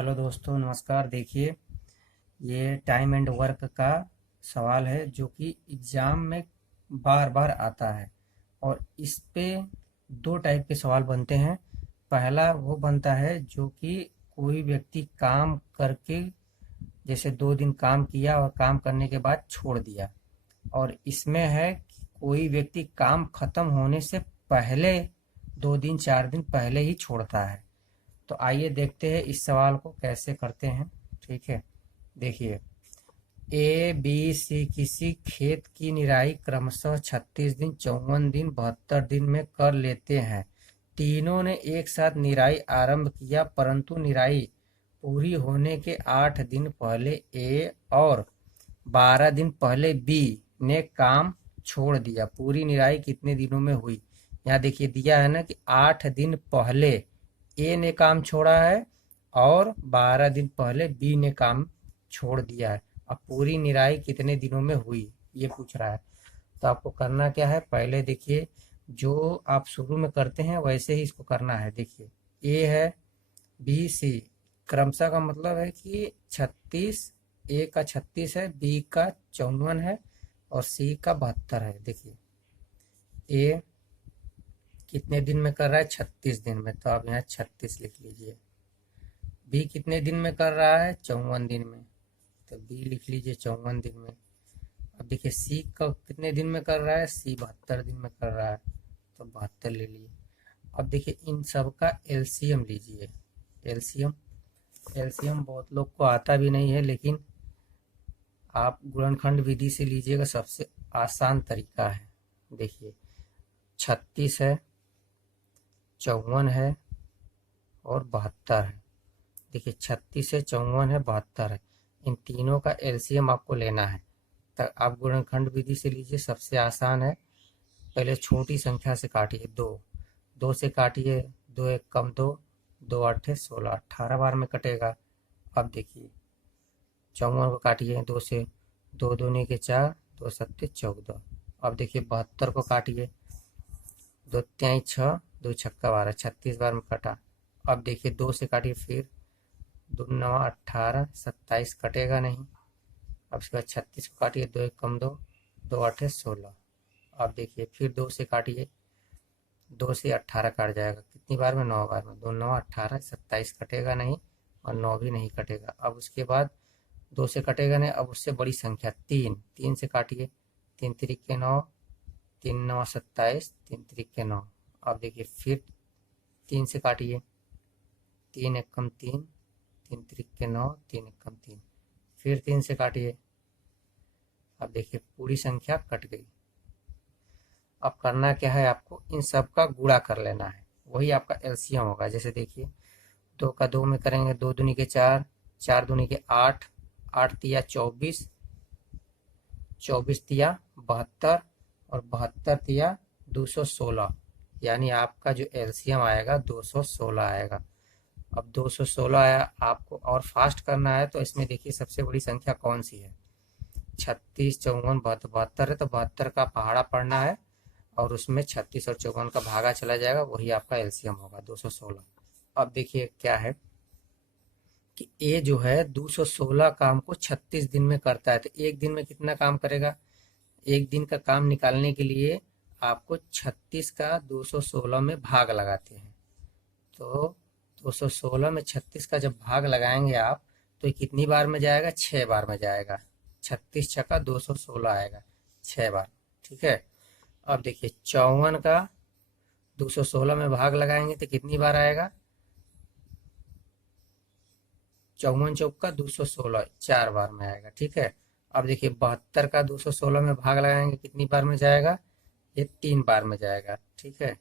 Hello दोस्तों, नमस्कार। देखिए, ये टाइम एंड वर्क का सवाल है जो कि एग्ज़ाम में बार बार आता है। और इस पे दो टाइप के सवाल बनते हैं। पहला वो बनता है जो कि कोई व्यक्ति काम करके, जैसे 2 दिन काम किया और काम करने के बाद छोड़ दिया। और इसमें है कि कोई व्यक्ति काम खत्म होने से पहले 2 दिन 4 दिन पहले ही छोड़ता है। तो आइए देखते हैं इस सवाल को कैसे करते हैं। ठीक है, देखिए, ए बी सी किसी खेत की निराई क्रमशः 36 दिन, 54 दिन, 72 दिन में कर लेते हैं। तीनों ने एक साथ निराई आरंभ किया, परंतु निराई पूरी होने के 8 दिन पहले ए और 12 दिन पहले बी ने काम छोड़ दिया। पूरी निराई कितने दिनों में हुई? यहाँ देखिए दिया है ना कि 8 दिन पहले ए ने काम छोड़ा है और 12 दिन पहले बी ने काम छोड़ दिया है। अब पूरी निराई कितने दिनों में हुई ये पूछ रहा है। तो आपको करना क्या है, पहले देखिए जो आप शुरू में करते हैं वैसे ही इसको करना है। देखिए, ए है, बी सी, क्रमशः का मतलब है कि 36, ए का 36 है, बी का 54 है और सी का 72 है। देखिए, ए कितने दिन में कर रहा है? 36 दिन में, तो आप यहाँ 36 लिख लीजिए। बी कितने दिन में कर रहा है? 54 दिन में, तो बी लिख लीजिए 54 दिन में। अब देखिए सी का कितने दिन में कर रहा है? सी 72 दिन में कर रहा है, तो 72 ले लिए। अब देखिए इन सब का एलसीएम लीजिए। एलसीएम एलसीएम बहुत लोग को आता भी नहीं है, लेकिन आप गुणनखंड विधि से लीजिएगा, सबसे आसान तरीका है। देखिए 36 है, 54 है और 72 है। देखिए 36 है, 54 है, 72 है, इन तीनों का एलसीएम आपको लेना है। तो आप गुणनखंड विधि से लीजिए, सबसे आसान है। पहले छोटी संख्या से काटिए, 2 2 से काटिए, 2 एक कम 2, 2 आठे 16, 18 बार में कटेगा। अब देखिए 54 को काटिए 2 से, 2 दूनी के 4, 2 सत्ते 14। अब देखिए 72 को काटिए, 2 त्याई 6, 2 छक्का 12, 36 बार में कटा। अब देखिए 2 से काटिए, फिर 2 9 18, 27 कटेगा नहीं। अब उसके बाद 36 को काटिए, 2 एक कम 2, 2 आठे 16। अब देखिए फिर 2 से काटिए, 2 से 18 काट जाएगा, कितनी बार में? 9 बार में। 2 9 18, 27 कटेगा नहीं और 9 भी नहीं कटेगा। अब उसके बाद 2 से कटेगा नहीं, अब उससे बड़ी संख्या 3, 3 से काटिए, 3 त्रिक के 9, 3 9 27, 3 त्रिक के 9। अब देखिए फिर 3 से काटिए, 3 एक कम 3, 3 त्रिक के 9, 3 एक कम 3, फिर 3 से काटिए। अब देखिए पूरी संख्या कट गई। अब करना क्या है, आपको इन सब का गुणा कर लेना है, वही आपका एलसीएम होगा। जैसे देखिए 2 का 2 में करेंगे, 2 दूनी के 4, 4 दूनी के 8, 8 तिया 24, 24 तिया 72 और 72 तिया 216, यानी आपका जो एलसीएम आएगा 216 आएगा। अब 216 आया, आपको और फास्ट करना है तो इसमें देखिए सबसे बड़ी संख्या कौन सी है? 36, 54, 72 है, तो 72 का पहाड़ा पढ़ना है और उसमें 36 और 54 का भागा चला जाएगा, वही आपका एलसीएम होगा 216। अब देखिए क्या है कि ए जो है 216 काम को 36 दिन में करता है, तो एक दिन में कितना काम करेगा? एक दिन का काम निकालने के लिए आपको 36 का 216 में भाग लगाते हैं। तो 216 में 36 का जब भाग लगाएंगे आप, तो ये कितनी बार में जाएगा? 6 बार में जाएगा। 36 छक्का 216 आएगा 6 बार। ठीक है। अब देखिए 54 का 216 में भाग लगाएंगे तो कितनी बार आएगा? 54 चौका 216, 4 बार में आएगा। ठीक है। अब देखिए 72 का 216 में भाग लगाएंगे, कितनी बार में जाएगा? ये 3 बार में जाएगा। ठीक है।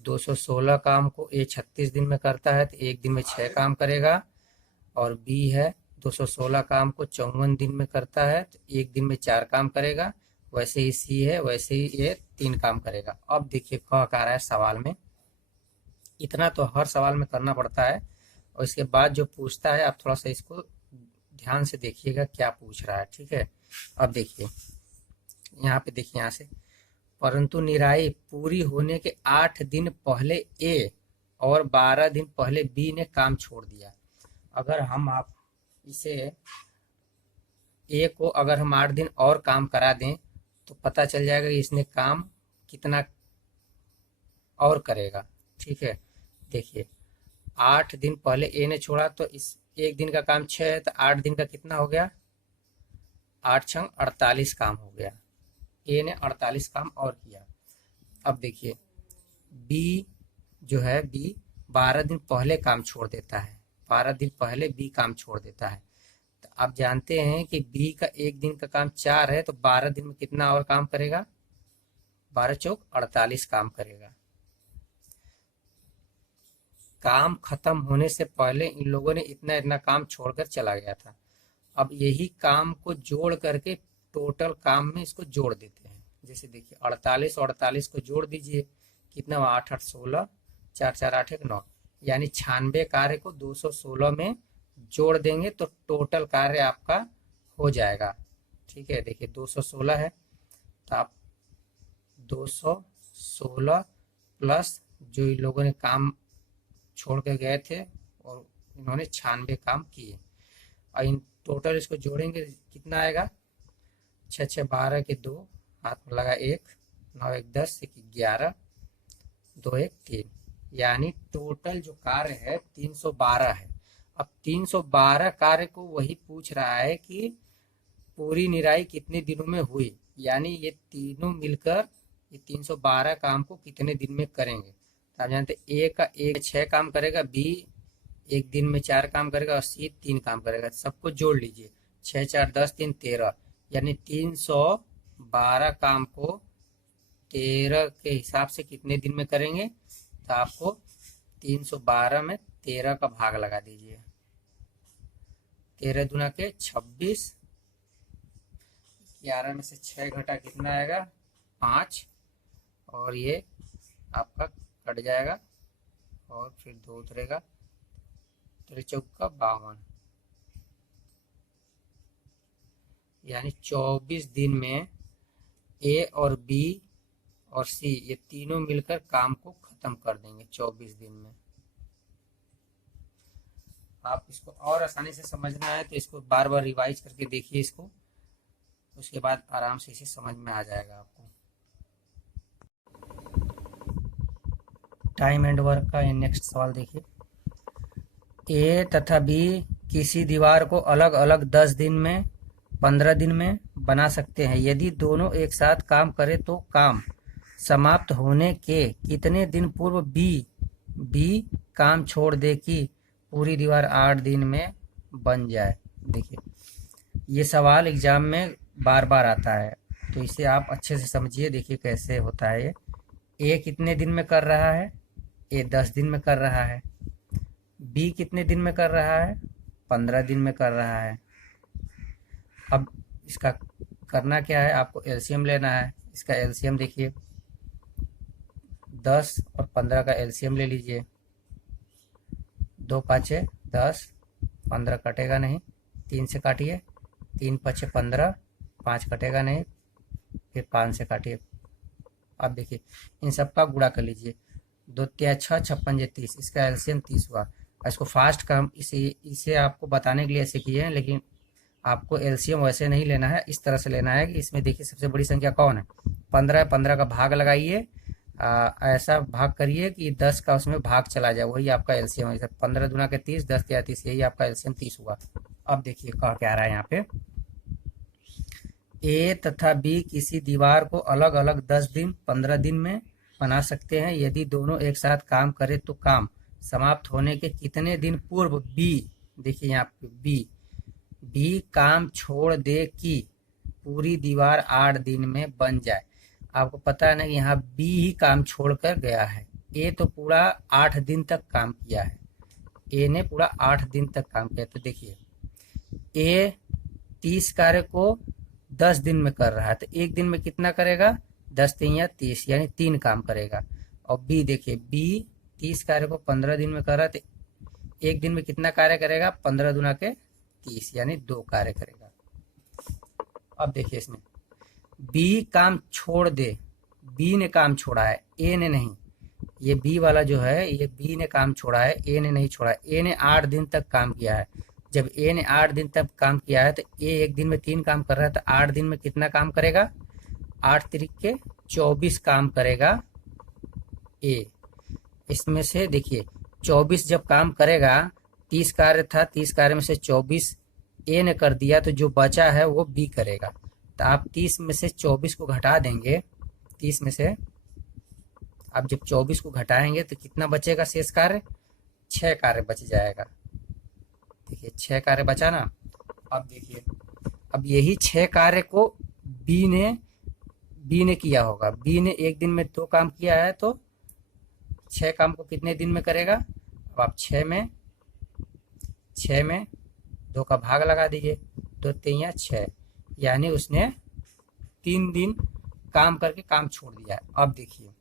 216 काम को ए 36 दिन में करता है, तो एक दिन में 6 काम करेगा। और बी है 216 काम को 54 दिन में करता है, तो एक दिन में 4 काम करेगा। वैसे ही सी है, वैसे ही ये 3 काम करेगा। अब देखिए कह क्या रहा है सवाल में, इतना तो हर सवाल में करना पड़ता है। और इसके बाद जो पूछता है, आप थोड़ा सा इसको ध्यान से देखिएगा क्या पूछ रहा है। ठीक है। अब देखिए यहाँ पे, देखिए यहाँ से, परंतु निराई पूरी होने के 8 दिन पहले ए और 12 दिन पहले बी ने काम छोड़ दिया। अगर हम आप इसे ए को अगर हम 8 दिन और काम करा दें तो पता चल जाएगा कि इसने काम कितना और करेगा। ठीक है, देखिए 8 दिन पहले ए ने छोड़ा तो इस एक दिन का काम 6 है, तो 8 दिन का कितना हो गया, 8 छंग 48 काम हो गया। ए ने 48 काम और किया। अब देखिए बी जो है, बी 12 दिन पहले काम छोड़ देता है, 12 दिन पहले बी काम छोड़ देता है। तो आप जानते हैं कि बी का एक दिन का काम 4 है, तो 12 दिन में कितना और काम करेगा, 12 चौक 48 काम करेगा। काम खत्म होने से पहले इन लोगों ने इतना इतना काम छोड़कर चला गया था। अब यही काम को जोड़ करके टोटल काम में इसको जोड़ देते हैं। जैसे देखिए 48 और 48 को जोड़ दीजिए, कितना हुआ, 8 8 16, 4 4 8 1 9, यानी 96 कार्य को 216 में जोड़ देंगे तो टोटल कार्य आपका हो जाएगा। ठीक है, देखिए 216 है, तो आप 216 प्लस जो इन लोगों ने काम छोड़ के गए थे और इन्होंने 96 काम किए, और इन टोटल इसको जोड़ेंगे कितना आएगा, 6 6 12 के 2, हाथ में लगा 1, 9 1 10, 1 11, 2 1 3, यानी टोटल जो कार्य है 312 है। अब 312 कार्य को वही पूछ रहा है कि पूरी निराई कितने दिनों में हुई, यानी ये तीनों मिलकर ये 312 काम को कितने दिन में करेंगे। आप जानते ए का एक 6 काम करेगा, बी एक दिन में 4 काम करेगा और सी 3 काम करेगा। सबको जोड़ लीजिए, 6 4 10 3 13, यानी 312 काम को 13 के हिसाब से कितने दिन में करेंगे, तो आपको 312 में 13 का भाग लगा दीजिए, 13 दूना के 26, 11 में से 6 घटा कितना आएगा, 5, और ये आपका कट जाएगा और फिर 2 उतरेगा, 3 चौका 52, यानी 24 दिन में ए और बी और सी ये तीनों मिलकर काम को खत्म कर देंगे 24 दिन में। आप इसको और आसानी से समझना है तो इसको बार बार रिवाइज करके देखिए इसको, उसके बाद आराम से इसे समझ में आ जाएगा आपको। टाइम एंड वर्क का ये नेक्स्ट सवाल देखिए, ए तथा बी किसी दीवार को अलग अलग 10 दिन में 15 दिन में बना सकते हैं। यदि दोनों एक साथ काम करें तो काम समाप्त होने के कितने दिन पूर्व बी काम छोड़ दे कि पूरी दीवार 8 दिन में बन जाए। देखिए ये सवाल एग्जाम में बार बार आता है, तो इसे आप अच्छे से समझिए। देखिए कैसे होता है ये, ए कितने दिन में कर रहा है, ए 10 दिन में कर रहा है, बी कितने दिन में कर रहा है, 15 दिन में कर रहा है। अब इसका करना क्या है, आपको एलसीएम लेना है। इसका एलसीएम देखिए 10 और 15 का एलसीएम ले लीजिए, 2 5 10, 15 कटेगा नहीं, 3 से काटिए, 3 5 15, 5 कटेगा नहीं, फिर 5 से काटिए। अब देखिए इन सब का गुणा कर लीजिए, 2 3 6 56 30, इसका एलसीएम 30 हुआ। इसको फास्ट का इसे आपको बताने के लिए ऐसे किए हैं, लेकिन आपको एलसीएम वैसे नहीं लेना है, इस तरह से लेना है कि इसमें देखिए सबसे बड़ी संख्या कौन है, 15 है, 15 का भाग लगाइए, ऐसा भाग करिए कि 10 का उसमें भाग चला जाए, वही आपका एलसीएम है। 15 दूना के 30, 10 के 30, यही आपका एलसीएम 30 हुआ। अब देखिए कह क्या रहा है यहाँ पे, ए तथा बी किसी दीवार को अलग अलग 10 दिन 15 दिन में बना सकते हैं। यदि दोनों एक साथ काम करे तो काम समाप्त होने के कितने दिन पूर्व बी, देखिए यहाँ पे बी काम छोड़ दे कि पूरी दीवार 8 दिन में बन जाए। आपको पता है ना कि यहाँ बी ही काम छोड़कर गया है, ए तो पूरा 8 दिन तक काम किया है, ए ने पूरा 8 दिन तक काम किया। तो देखिए ए 30 कार्य को 10 दिन में कर रहा है, तो एक दिन में कितना करेगा, 10 3 या 30, यानी 3 काम करेगा। और बी देखिए, बी 30 कार्य को 15 दिन में कर रहा है, तो एक दिन में कितना कार्य करेगा, 15 दूना के 30, यानी 2 कार्य करेगा। अब देखिए इसमें बी काम छोड़ दे, बी ने काम छोड़ा है, ए ने नहीं, ये बी वाला जो है, ये बी ने काम छोड़ा है, ए ने नहीं छोड़ा। ए ने 8 दिन तक काम किया है। जब ए ने 8 दिन तक काम किया है तो ए एक दिन में 3 काम कर रहा है, तो 8 दिन में कितना काम करेगा? 8 तिरिक के 24 काम करेगा ए। इसमें से देखिए 24 जब काम करेगा, 30 कार्य था, 30 कार्य में से 24 ए ने कर दिया, तो जो बचा है वो बी करेगा। तो आप 30 में से 24 को घटा देंगे। 30 में से आप जब 24 को घटाएंगे तो कितना बचेगा शेष कार्य? 6 कार्य बच जाएगा। देखिए 6 कार्य बचा ना। अब देखिए, अब यही 6 कार्य को बी ने किया होगा। बी ने एक दिन में 2 काम किया है, तो 6 काम को कितने दिन में करेगा? अब आप 6 में 2 का भाग लगा दीजिए, 2 तिया 6, यानी उसने 3 दिन काम करके काम छोड़ दिया है। अब देखिए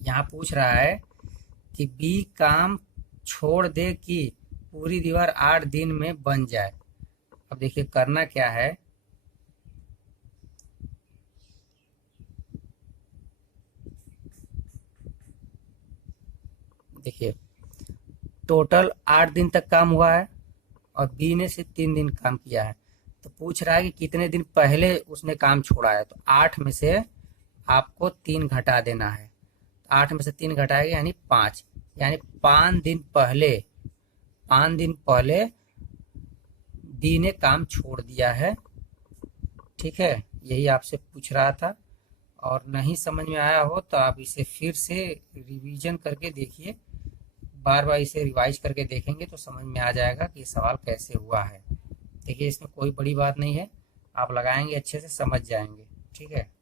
यहाँ पूछ रहा है कि बी काम छोड़ दे कि पूरी दीवार 8 दिन में बन जाए। अब देखिए करना क्या है, देखिए टोटल 8 दिन तक काम हुआ है और बी ने सिर्फ 3 दिन काम किया है। तो पूछ रहा है कि कितने दिन पहले उसने काम छोड़ा है। तो 8 में से आपको 3 घटा देना है। 8 में से 3 घटाएगा यानी 5, यानी 5 दिन पहले बी ने काम छोड़ दिया है। ठीक है, यही आपसे पूछ रहा था। और नहीं समझ में आया हो तो आप इसे फिर से रिवीजन करके देखिए, बार बार इसे रिवाइज करके देखेंगे तो समझ में आ जाएगा कि सवाल कैसे हुआ है। देखिए इसमें कोई बड़ी बात नहीं है, आप लगाएंगे अच्छे से समझ जाएंगे। ठीक है।